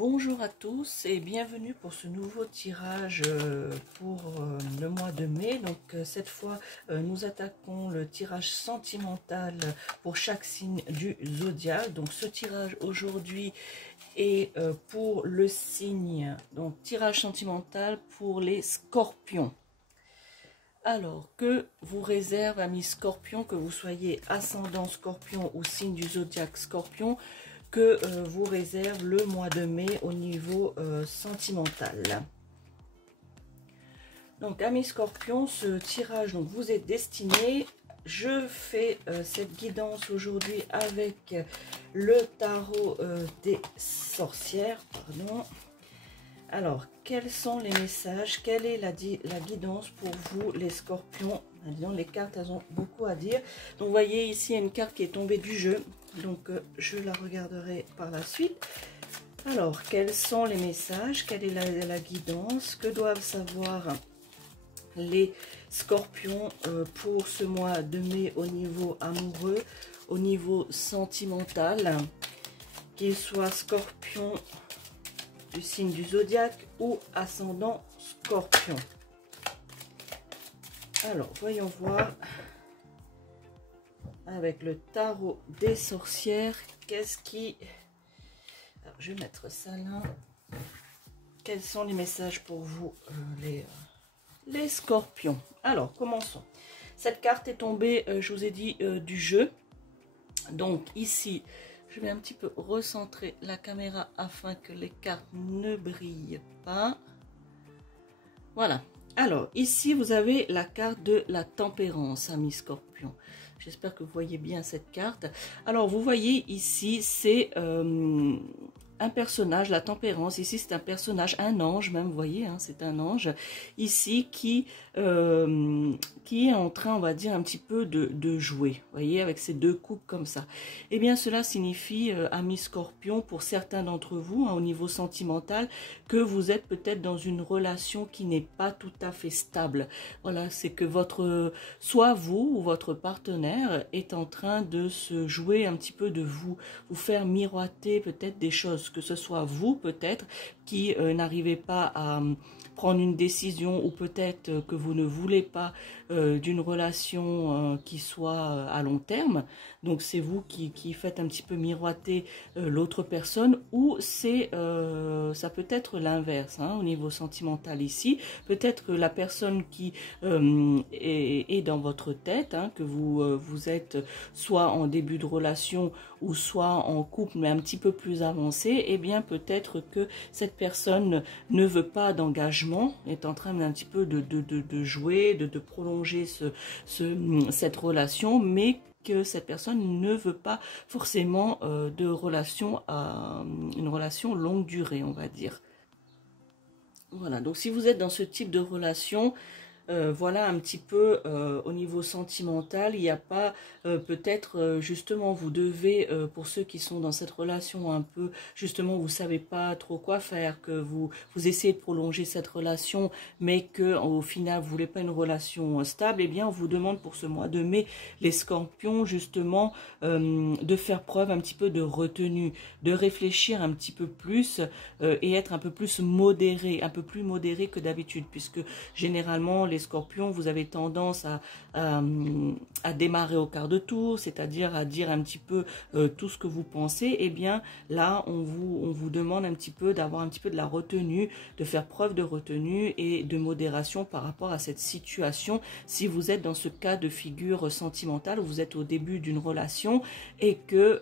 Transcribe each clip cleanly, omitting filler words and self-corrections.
Bonjour à tous et bienvenue pour ce nouveau tirage pour le mois de mai. Donc cette fois nous attaquons le tirage sentimental pour chaque signe du zodiaque. Donc ce tirage aujourd'hui est pour le signe, donc tirage sentimental pour les scorpions. Alors, que vous réserve, amis scorpions, que vous soyez ascendant scorpion ou signe du zodiaque scorpion, que vous réserve le mois de mai au niveau sentimental. Donc, amis scorpions, ce tirage donc, vous est destiné. Je fais cette guidance aujourd'hui avec le tarot des sorcières. Pardon. Alors, quels sont les messages? Quelle est la guidance pour vous, les scorpions? Les cartes, elles ont beaucoup à dire. Donc, vous voyez ici, il y a une carte qui est tombée du jeu. Donc, je la regarderai par la suite. Alors, quels sont les messages? Quelle est la guidance? Que doivent savoir les scorpions pour ce mois de mai au niveau amoureux, au niveau sentimental? Qu'ils soient scorpions du signe du zodiaque ou ascendant scorpion. Alors, voyons voir avec le tarot des sorcières, qu'est-ce qui... Alors, je vais mettre ça là. Quels sont les messages pour vous, les scorpions? Alors, commençons. Cette carte est tombée, je vous ai dit, du jeu. Donc, ici... Je vais un petit peu recentrer la caméra afin que les cartes ne brillent pas. Voilà. Alors, ici, vous avez la carte de la tempérance, amis scorpions. J'espère que vous voyez bien cette carte. Alors, vous voyez ici, c'est un personnage, la tempérance. Ici, c'est un personnage, un ange même, vous voyez, hein, c'est un ange. Ici, qui est en train, on va dire, un petit peu de jouer. Vous voyez, avec ces deux coupes comme ça. Eh bien, cela signifie, amis scorpions, pour certains d'entre vous, hein, au niveau sentimental, que vous êtes peut-être dans une relation qui n'est pas tout à fait stable. Voilà, c'est que soit vous ou votre partenaire est en train de se jouer un petit peu de vous faire miroiter peut-être des choses, que ce soit vous peut-être qui n'arrivez pas à prendre une décision, ou peut-être que vous ne voulez pas d'une relation qui soit à long terme. Donc c'est vous qui faites un petit peu miroiter l'autre personne, ou c'est ça peut être l'inverse, hein, au niveau sentimental ici. Peut-être que la personne qui est dans votre tête, hein, que vous êtes soit en début de relation ou soit en couple mais un petit peu plus avancé, et bien peut-être que cette personne ne veut pas d'engagement, est en train d'un petit peu de jouer, de prolonger cette relation, mais que cette personne ne veut pas forcément de relation une relation longue durée, on va dire. Voilà, donc si vous êtes dans ce type de relation, voilà un petit peu au niveau sentimental, il n'y a pas peut-être justement vous devez, pour ceux qui sont dans cette relation un peu, justement vous savez pas trop quoi faire, que vous essayez de prolonger cette relation, mais que au final vous voulez pas une relation stable, eh bien on vous demande pour ce mois de mai, les scorpions, justement de faire preuve un petit peu de retenue, de réfléchir un petit peu plus et être un peu plus modéré, un peu plus modéré que d'habitude, puisque généralement les scorpions, vous avez tendance à démarrer au quart de tour, c'est-à-dire à dire un petit peu tout ce que vous pensez. Eh bien là on vous demande un petit peu d'avoir un petit peu de la retenue, de faire preuve de retenue et de modération par rapport à cette situation, si vous êtes dans ce cas de figure sentimentale, où vous êtes au début d'une relation et que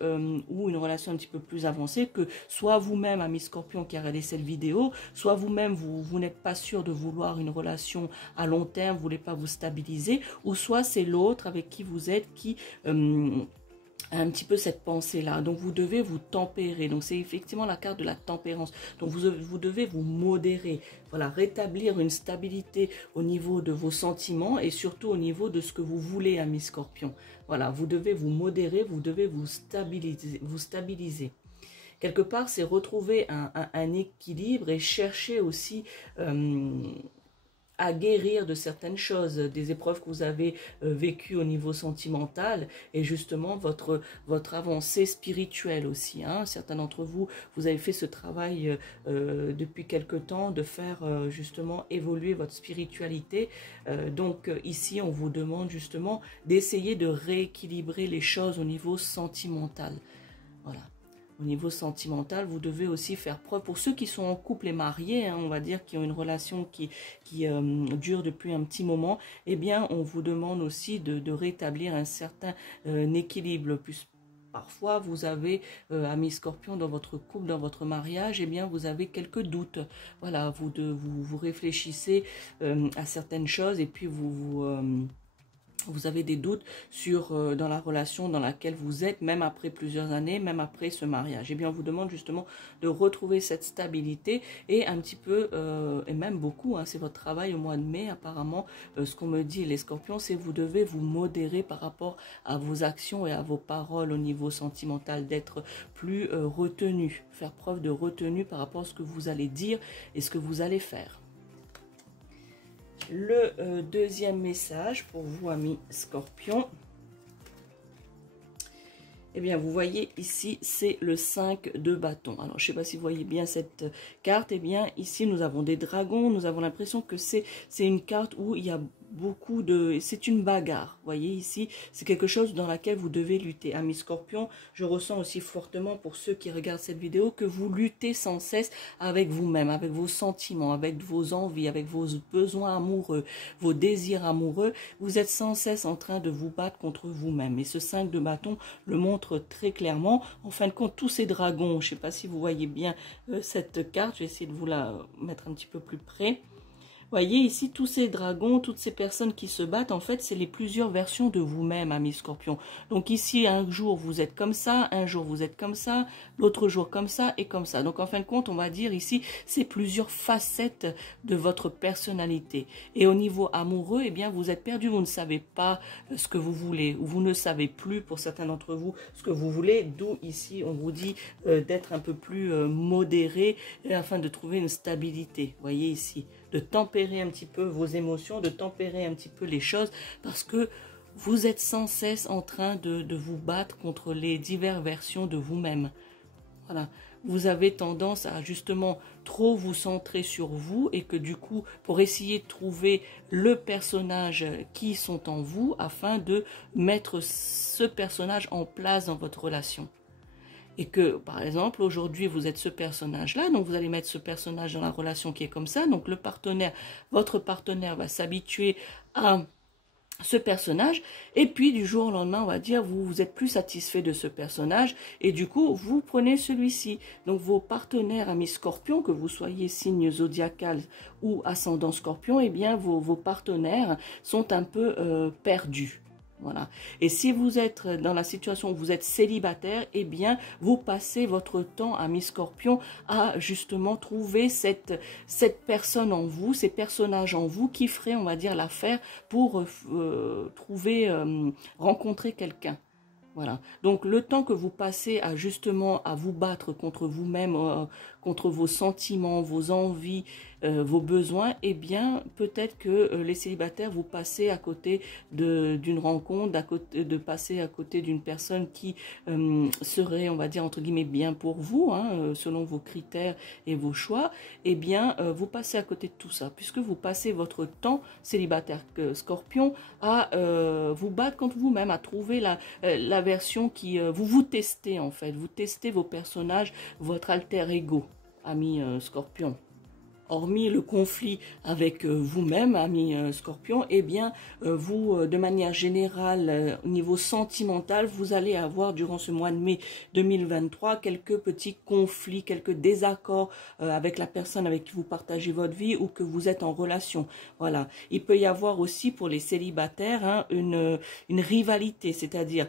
ou une relation un petit peu plus avancée, que soit vous-même, amis scorpions qui a regardé cette vidéo, soit vous-même vous n'êtes pas sûr de vouloir une relation à long terme, vous voulez pas vous stabiliser, ou soit c'est l'autre avec qui vous êtes qui a un petit peu cette pensée là. Donc vous devez vous tempérer, donc c'est effectivement la carte de la tempérance. Donc vous devez vous modérer, voilà, rétablir une stabilité au niveau de vos sentiments et surtout au niveau de ce que vous voulez, amis scorpions. Voilà, vous devez vous modérer, vous devez vous stabiliser. Quelque part, c'est retrouver un équilibre et chercher aussi à guérir de certaines choses, des épreuves que vous avez vécues au niveau sentimental et justement votre avancée spirituelle aussi. Hein. Certains d'entre vous, vous avez fait ce travail depuis quelque temps de faire justement évoluer votre spiritualité. Donc ici, on vous demande justement d'essayer de rééquilibrer les choses au niveau sentimental. Voilà. Au niveau sentimental, vous devez aussi faire preuve, pour ceux qui sont en couple et mariés, hein, on va dire, qui ont une relation qui dure depuis un petit moment, eh bien, on vous demande aussi de rétablir un certain équilibre. Plus parfois, vous avez, amis Scorpion, dans votre couple, dans votre mariage, eh bien, vous avez quelques doutes. Voilà, vous réfléchissez à certaines choses et puis vous avez des doutes sur dans la relation dans laquelle vous êtes, même après plusieurs années, même après ce mariage. Eh bien, on vous demande justement de retrouver cette stabilité et un petit peu, et même beaucoup, hein, c'est votre travail au mois de mai, apparemment, ce qu'on me dit, les Scorpions, c'est que vous devez vous modérer par rapport à vos actions et à vos paroles au niveau sentimental, d'être plus retenu, faire preuve de retenue par rapport à ce que vous allez dire et ce que vous allez faire. Le deuxième message pour vous, amis Scorpion, eh bien, vous voyez ici, c'est le 5 de bâton. Alors, je ne sais pas si vous voyez bien cette carte. Eh bien, ici, nous avons des dragons. Nous avons l'impression que c'est une carte où il y a beaucoup de... C'est une bagarre. Vous voyez ici, c'est quelque chose dans laquelle vous devez lutter. Amis Scorpion, je ressens aussi fortement pour ceux qui regardent cette vidéo que vous luttez sans cesse avec vous-même, avec vos sentiments, avec vos envies, avec vos besoins amoureux, vos désirs amoureux. Vous êtes sans cesse en train de vous battre contre vous-même. Et ce 5 de bâton le montre très clairement. En fin de compte, tous ces dragons, je ne sais pas si vous voyez bien cette carte, je vais essayer de vous la mettre un petit peu plus près. Voyez ici, tous ces dragons, toutes ces personnes qui se battent, en fait, c'est les plusieurs versions de vous-même, amis Scorpion. Donc ici, un jour, vous êtes comme ça, un jour, vous êtes comme ça, l'autre jour, comme ça et comme ça. Donc, en fin de compte, on va dire ici, c'est plusieurs facettes de votre personnalité. Et au niveau amoureux, eh bien, vous êtes perdu, vous ne savez pas ce que vous voulez, ou vous ne savez plus, pour certains d'entre vous, ce que vous voulez. D'où, ici, on vous dit d'être un peu plus modéré afin de trouver une stabilité. Voyez ici, de tempérer un petit peu vos émotions, de tempérer un petit peu les choses, parce que vous êtes sans cesse en train de vous battre contre les diverses versions de vous-même. Voilà. Vous avez tendance à justement trop vous centrer sur vous et que du coup, pour essayer de trouver le personnage qui sont en vous, afin de mettre ce personnage en place dans votre relation. Et que, par exemple, aujourd'hui, vous êtes ce personnage-là, donc vous allez mettre ce personnage dans la relation qui est comme ça, donc le partenaire, votre partenaire va s'habituer à ce personnage, et puis du jour au lendemain, on va dire, vous êtes plus satisfait de ce personnage, et du coup, vous prenez celui-ci. Donc vos partenaires, amis Scorpion, que vous soyez signe zodiacal ou ascendant Scorpion, eh bien, vos partenaires sont un peu perdus. Voilà. Et si vous êtes dans la situation où vous êtes célibataire, eh bien, vous passez votre temps, amis Scorpion, à justement trouver cette personne en vous, ces personnages en vous qui feraient, on va dire, l'affaire pour rencontrer quelqu'un. Voilà. Donc, le temps que vous passez à justement à vous battre contre vous-même, contre vos sentiments, vos envies, vos besoins, eh bien, peut-être que les célibataires, vous passez à côté d'une rencontre, de passer à côté d'une personne qui serait, on va dire, entre guillemets, bien pour vous, hein, selon vos critères et vos choix, eh bien, vous passez à côté de tout ça, puisque vous passez votre temps, célibataire Scorpion, à vous battre contre vous-même, à trouver la version qui... vous testez, en fait, vous testez vos personnages, votre alter ego, ami Scorpion. Hormis le conflit avec vous-même, ami Scorpion, eh bien, vous, de manière générale, au niveau sentimental, vous allez avoir, durant ce mois de mai 2023, quelques petits conflits, quelques désaccords avec la personne avec qui vous partagez votre vie ou que vous êtes en relation. Voilà. Il peut y avoir aussi, pour les célibataires, hein, une rivalité, c'est-à-dire...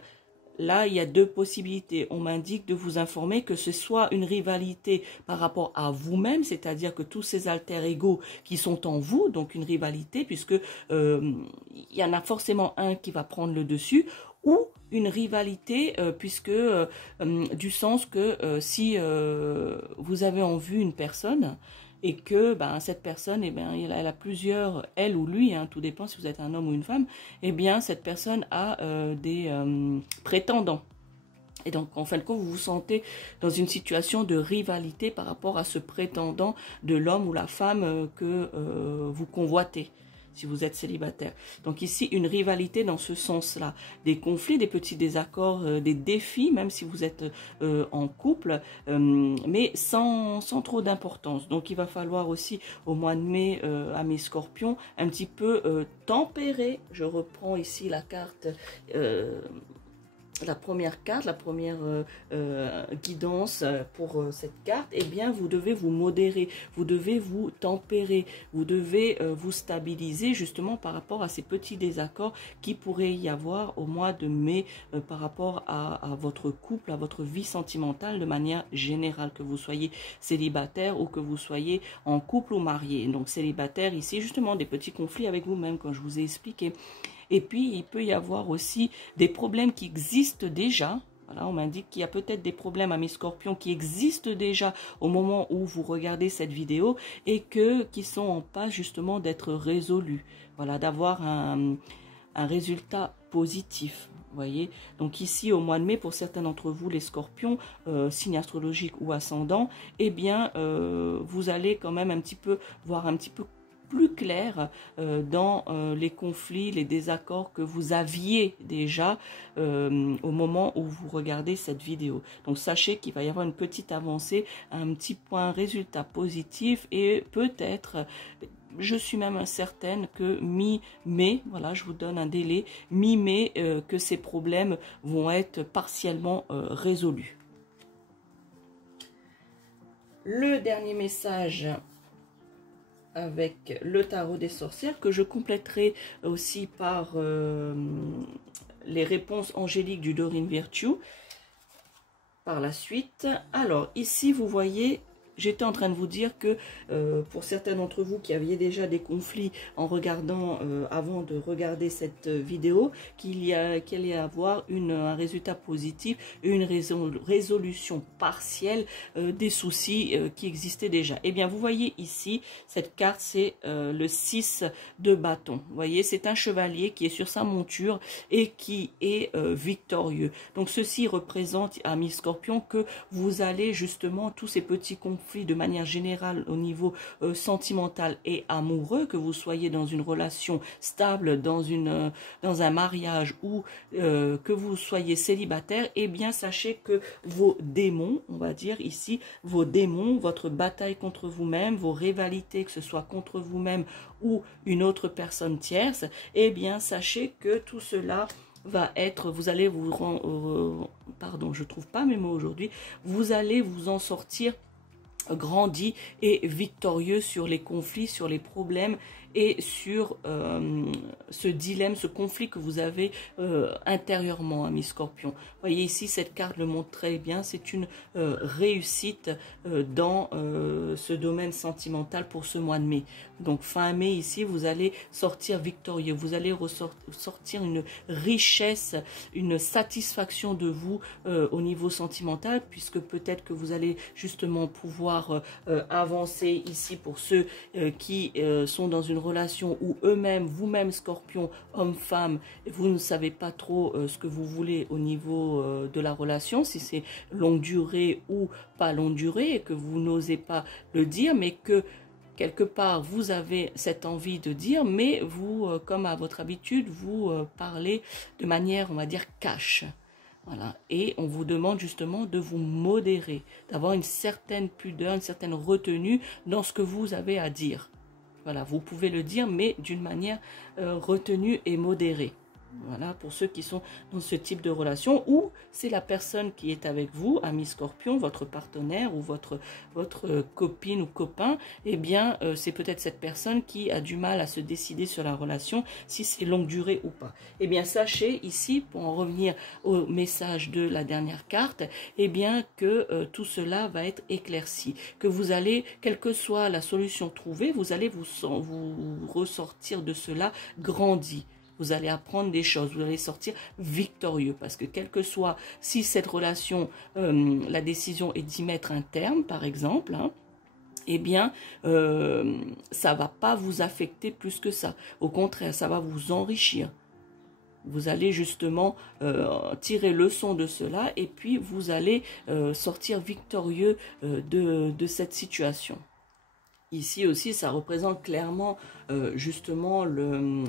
Là, il y a deux possibilités. On m'indique de vous informer que ce soit une rivalité par rapport à vous-même, c'est-à-dire que tous ces alter-ego qui sont en vous, donc une rivalité, puisque il y en a forcément un qui va prendre le dessus, ou une rivalité, puisque du sens que si vous avez en vue une personne, et que cette personne, elle a plusieurs, elle ou lui, hein, tout dépend si vous êtes un homme ou une femme, cette personne a des prétendants. Et donc, en fin de compte, vous vous sentez dans une situation de rivalité par rapport à ce prétendant de l'homme ou la femme que vous convoitez, si vous êtes célibataire. Donc ici, une rivalité dans ce sens-là. Des conflits, des petits désaccords, des défis, même si vous êtes en couple, mais sans trop d'importance. Donc il va falloir aussi, au mois de mai, à mes scorpions, un petit peu tempérer. Je reprends ici la carte... la première carte, la première guidance pour cette carte, eh bien, vous devez vous modérer, vous devez vous tempérer, vous devez vous stabiliser justement par rapport à ces petits désaccords qui pourraient y avoir au mois de mai par rapport à votre couple, à votre vie sentimentale de manière générale, que vous soyez célibataire ou que vous soyez en couple ou marié. Donc, célibataire ici, justement, des petits conflits avec vous-même, comme je vous ai expliqué. Et puis, il peut y avoir aussi des problèmes qui existent déjà. Voilà, on m'indique qu'il y a peut-être des problèmes à mes scorpions qui existent déjà au moment où vous regardez cette vidéo et qui sont en passe justement d'être résolus. Voilà, d'avoir un résultat positif. Vous voyez, donc ici au mois de mai, pour certains d'entre vous, les scorpions, signe astrologique ou ascendant, eh bien, vous allez quand même un petit peu voir un petit peu plus clair dans les conflits, les désaccords que vous aviez déjà au moment où vous regardez cette vidéo. Donc sachez qu'il va y avoir une petite avancée, un petit point résultat positif et peut-être, je suis même certaine que mi-mai, voilà, je vous donne un délai, mi-mai, que ces problèmes vont être partiellement résolus. Le dernier message avec le tarot des sorcières, que je compléterai aussi par les réponses angéliques du Dorine Virtue par la suite. Alors ici vous voyez, j'étais en train de vous dire que pour certains d'entre vous qui aviez déjà des conflits en regardant, avant de regarder cette vidéo, qu'il y allait avoir un résultat positif et une résolution partielle des soucis qui existaient déjà. Eh bien, vous voyez ici, cette carte, c'est le 6 de bâton. Vous voyez, c'est un chevalier qui est sur sa monture et qui est victorieux. Donc, ceci représente, amis scorpions, que vous allez justement, tous ces petits conflits de manière générale au niveau sentimental et amoureux, que vous soyez dans une relation stable, dans un mariage ou que vous soyez célibataire, eh bien sachez que vos démons, on va dire ici, vos démons, votre bataille contre vous-même, vos rivalités, que ce soit contre vous-même ou une autre personne tierce, eh bien sachez que tout cela va être, vous allez vous pardon, je trouve pas mes mots aujourd'hui, vous allez vous en sortir grandi et victorieux sur les conflits, sur les problèmes et sur ce dilemme, ce conflit que vous avez intérieurement, amis scorpions. Voyez ici, cette carte le montre très bien, c'est une réussite dans ce domaine sentimental pour ce mois de mai. Donc fin mai ici, vous allez sortir victorieux, vous allez sortir une richesse, une satisfaction de vous au niveau sentimental, puisque peut-être que vous allez justement pouvoir avancer ici pour ceux qui sont dans une relation où eux-mêmes, vous-même scorpion, homme-femme, vous ne savez pas trop ce que vous voulez au niveau de la relation, si c'est longue durée ou pas longue durée, et que vous n'osez pas le dire, mais que quelque part vous avez cette envie de dire, mais vous, comme à votre habitude, vous parlez de manière, on va dire, cash. Voilà. Et on vous demande justement de vous modérer, d'avoir une certaine pudeur, une certaine retenue dans ce que vous avez à dire. Voilà, vous pouvez le dire, mais d'une manière retenue et modérée. Voilà, pour ceux qui sont dans ce type de relation, ou c'est la personne qui est avec vous, ami scorpion, votre partenaire ou votre copine ou copain, eh bien, c'est peut-être cette personne qui a du mal à se décider sur la relation, si c'est longue durée ou pas. Eh bien, sachez ici, pour en revenir au message de la dernière carte, eh bien, que tout cela va être éclairci, que vous allez, quelle que soit la solution trouvée, vous allez vous ressortir de cela grandi. Vous allez apprendre des choses, vous allez sortir victorieux, parce que quel que soit, si cette relation, la décision est d'y mettre un terme, par exemple, hein, eh bien, ça va pas vous affecter plus que ça. Au contraire, ça va vous enrichir. Vous allez justement tirer leçon de cela et puis vous allez sortir victorieux de cette situation. Ici aussi, ça représente clairement justement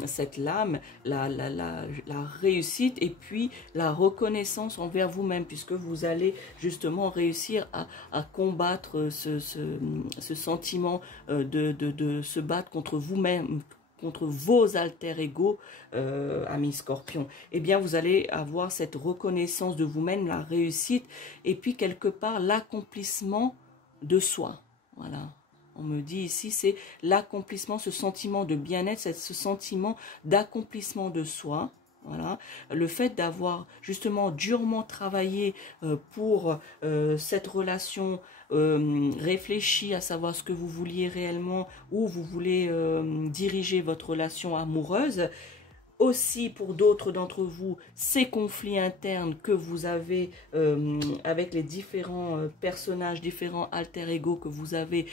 cette lame, la réussite et puis la reconnaissance envers vous-même, puisque vous allez justement réussir à combattre ce sentiment de se battre contre vous-même, contre vos alter ego, amis scorpions. Eh bien, vous allez avoir cette reconnaissance de vous-même, la réussite et puis quelque part l'accomplissement de soi. Voilà. On me dit ici, c'est l'accomplissement, ce sentiment de bien-être, ce sentiment d'accomplissement de soi. Voilà. Le fait d'avoir justement durement travaillé pour cette relation, réfléchi à savoir ce que vous vouliez réellement, où vous voulez diriger votre relation amoureuse. Aussi, pour d'autres d'entre vous, ces conflits internes que vous avez avec les différents personnages, différents alter-ego que vous avez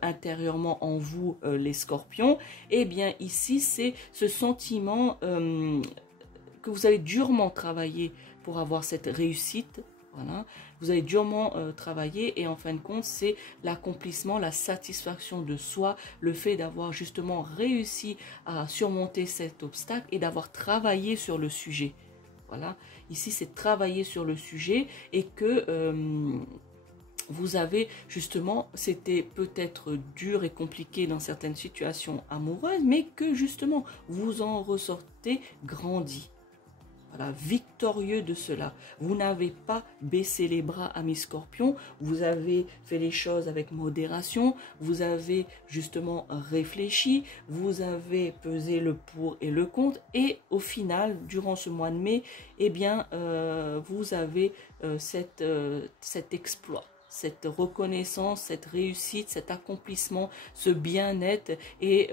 intérieurement en vous, les scorpions, eh bien ici, c'est ce sentiment que vous avez durement travaillé pour avoir cette réussite. Voilà. Vous avez durement travaillé et en fin de compte, c'est l'accomplissement, la satisfaction de soi, le fait d'avoir justement réussi à surmonter cet obstacle et d'avoir travaillé sur le sujet. Voilà. Ici, c'est travailler sur le sujet et que vous avez justement, c'était peut-être dur et compliqué dans certaines situations amoureuses, mais que justement, vous en ressortez grandi. Voilà, victorieux de cela. Vous n'avez pas baissé les bras, amis scorpions. Vous avez fait les choses avec modération. Vous avez justement réfléchi. Vous avez pesé le pour et le contre. Et au final, durant ce mois de mai, eh bien, vous avez cet exploit, cette reconnaissance, cette réussite, cet accomplissement, ce bien-être et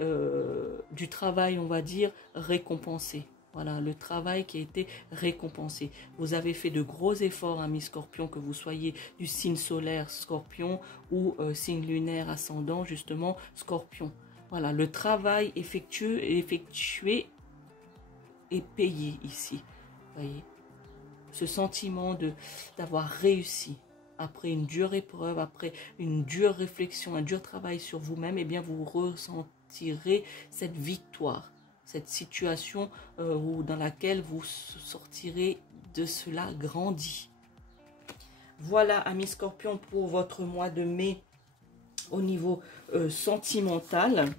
du travail, on va dire, récompensé. Voilà, le travail qui a été récompensé. Vous avez fait de gros efforts, amis scorpions, que vous soyez du signe solaire scorpion ou signe lunaire ascendant, justement, scorpion. Voilà, le travail effectué et payé ici. Voyez, ce sentiment d'avoir réussi après une dure épreuve, après une dure réflexion, un dur travail sur vous-même, eh bien, vous ressentirez cette victoire. Cette situation dans laquelle vous sortirez de cela grandi. Voilà, amis scorpions, pour votre mois de mai au niveau sentimental.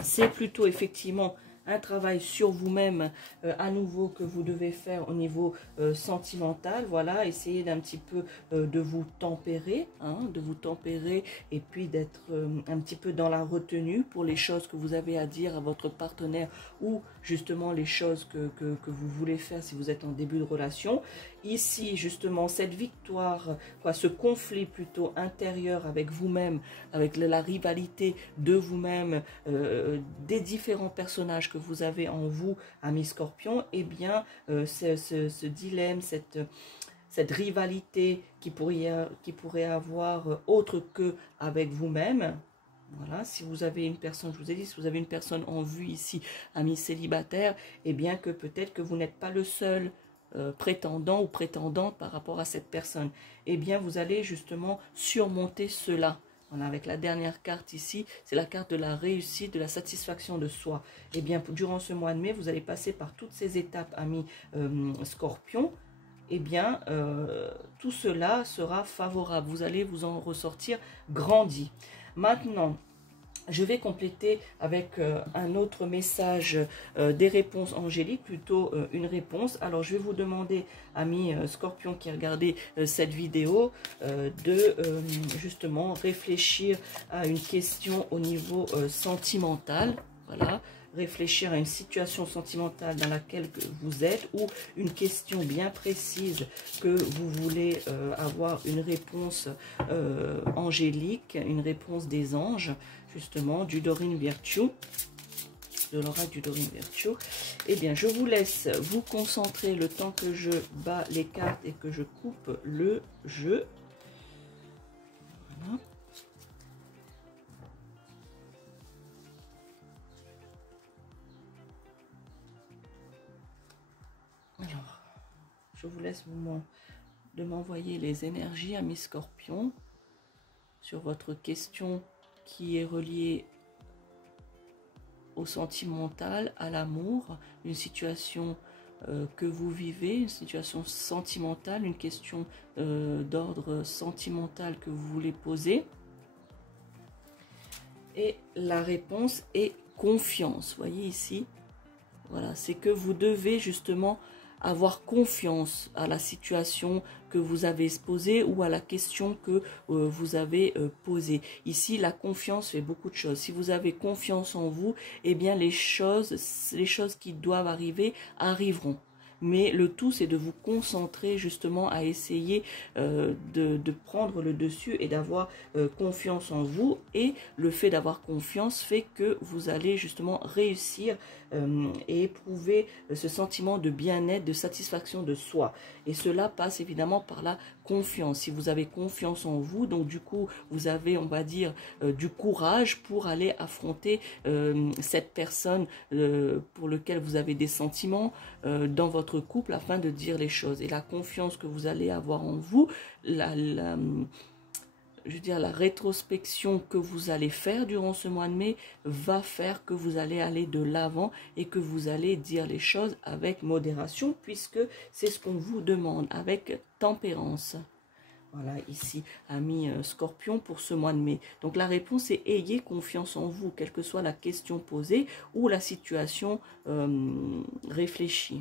C'est plutôt effectivement un travail sur vous-même à nouveau que vous devez faire au niveau sentimental. Voilà, essayez d'un petit peu de vous tempérer, hein, et puis d'être un petit peu dans la retenue pour les choses que vous avez à dire à votre partenaire ou justement les choses que vous voulez faire si vous êtes en début de relation. Ici, justement, cette victoire, ce conflit plutôt intérieur avec vous-même, avec la rivalité de vous-même, des différents personnages que vous avez en vous, amis scorpions, eh bien, ce dilemme, cette rivalité qui pourrait avoir autre que avec vous-même. Voilà, si vous avez une personne, je vous ai dit, si vous avez une personne en vue ici, amis célibataires, eh bien que peut-être que vous n'êtes pas le seul prétendant ou prétendante par rapport à cette personne. Eh bien, vous allez justement surmonter cela. Voilà, avec la dernière carte ici, c'est la carte de la réussite, de la satisfaction de soi. Eh bien, durant ce mois de mai, vous allez passer par toutes ces étapes, amis scorpions. Eh bien, tout cela sera favorable. Vous allez vous en ressortir grandi. Maintenant, je vais compléter avec un autre message des réponses angéliques, plutôt une réponse. Alors, je vais vous demander, amis scorpions qui regardez cette vidéo, de justement réfléchir à une question au niveau sentimental. Voilà, réfléchir à une situation sentimentale dans laquelle vous êtes ou une question bien précise que vous voulez avoir une réponse angélique, une réponse des anges, justement, du Dorine Virtue, de l'oracle du Dorine Virtue. Eh bien, je vous laisse vous concentrer le temps que je bats les cartes et que je coupe le jeu. Voilà. je vous laisse de m'envoyer les énergies, amis Scorpions, sur votre question qui est reliée au sentimental, à l'amour, une situation que vous vivez, une situation sentimentale, une question d'ordre sentimental que vous voulez poser. Et la réponse est confiance. Voyez ici, voilà, c'est que vous devez justement avoir confiance à la situation que vous avez posée ou à la question que vous avez posée. Ici, la confiance fait beaucoup de choses. Si vous avez confiance en vous, eh bien les choses qui doivent arriver arriveront. Mais le tout, c'est de vous concentrer justement à essayer de prendre le dessus et d'avoir confiance en vous. Et le fait d'avoir confiance fait que vous allez justement réussir et éprouver ce sentiment de bien-être, de satisfaction de soi. Et cela passe évidemment par la confiance. Si vous avez confiance en vous, donc du coup, vous avez, on va dire, du courage pour aller affronter cette personne pour laquelle vous avez des sentiments dans votre couple afin de dire les choses. Et la confiance que vous allez avoir en vous, je veux dire, la rétrospection que vous allez faire durant ce mois de mai va faire que vous allez aller de l'avant et que vous allez dire les choses avec modération, puisque c'est ce qu'on vous demande, avec tempérance. Voilà, ici, amis Scorpion, pour ce mois de mai. Donc la réponse est ayez confiance en vous, quelle que soit la question posée ou la situation réfléchie.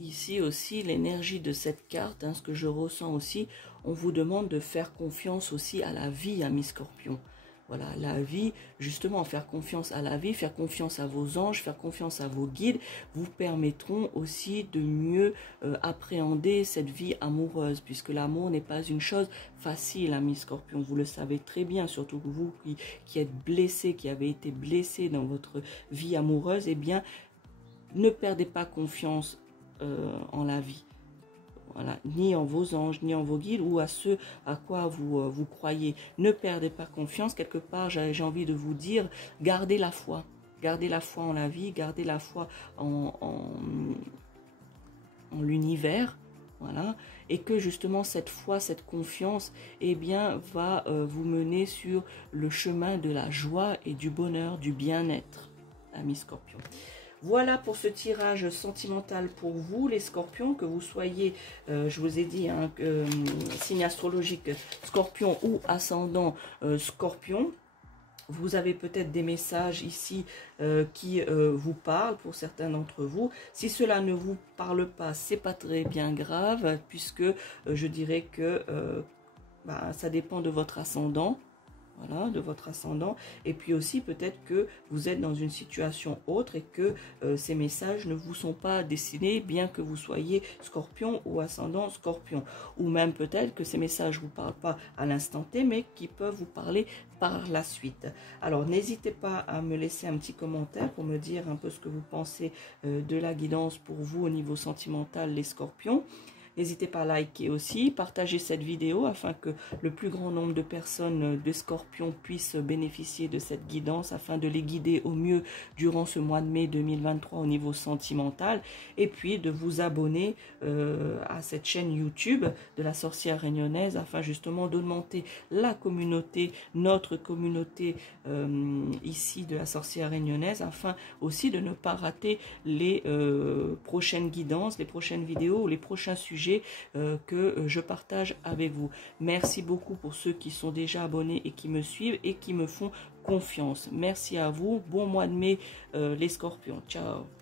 Ici aussi, l'énergie de cette carte, ce que je ressens aussi, on vous demande de faire confiance aussi à la vie, amis Scorpion. Voilà, la vie, justement, faire confiance à la vie, faire confiance à vos anges, faire confiance à vos guides, vous permettront aussi de mieux appréhender cette vie amoureuse, puisque l'amour n'est pas une chose facile, amis Scorpion. Vous le savez très bien, surtout vous qui êtes blessés, qui avez été blessés dans votre vie amoureuse, eh bien, ne perdez pas confiance en la vie, voilà, ni en vos anges, ni en vos guides ou à ceux à quoi vous croyez. Ne perdez pas confiance. Quelque part, j'ai envie de vous dire, gardez la foi en la vie, gardez la foi en l'univers, voilà, et que justement cette foi, cette confiance, eh bien, va vous mener sur le chemin de la joie et du bonheur, du bien-être, amis Scorpions. Voilà pour ce tirage sentimental pour vous, les Scorpions, que vous soyez, je vous ai dit, signe astrologique Scorpion ou ascendant Scorpion. Vous avez peut-être des messages ici qui vous parlent pour certains d'entre vous. Si cela ne vous parle pas, c'est pas très bien grave, puisque je dirais que ça dépend de votre ascendant. Voilà, de votre ascendant. Et puis aussi, peut-être que vous êtes dans une situation autre et que ces messages ne vous sont pas destinés, bien que vous soyez Scorpion ou ascendant Scorpion. Ou même peut-être que ces messages ne vous parlent pas à l'instant T, mais qui peuvent vous parler par la suite. Alors, n'hésitez pas à me laisser un petit commentaire pour me dire un peu ce que vous pensez de la guidance pour vous au niveau sentimental, les Scorpions. N'hésitez pas à liker aussi, partager cette vidéo afin que le plus grand nombre de personnes de Scorpion puissent bénéficier de cette guidance, afin de les guider au mieux durant ce mois de mai 2023 au niveau sentimental. Et puis de vous abonner à cette chaîne YouTube de la sorcière réunionnaise afin justement d'augmenter la communauté, notre communauté ici de la sorcière réunionnaise, afin aussi de ne pas rater les prochaines guidances, les prochaines vidéos, les prochains sujets que je partage avec vous. Merci beaucoup pour ceux qui sont déjà abonnés et qui me suivent et qui me font confiance. Merci à vous. Bon mois de mai, les Scorpions. Ciao.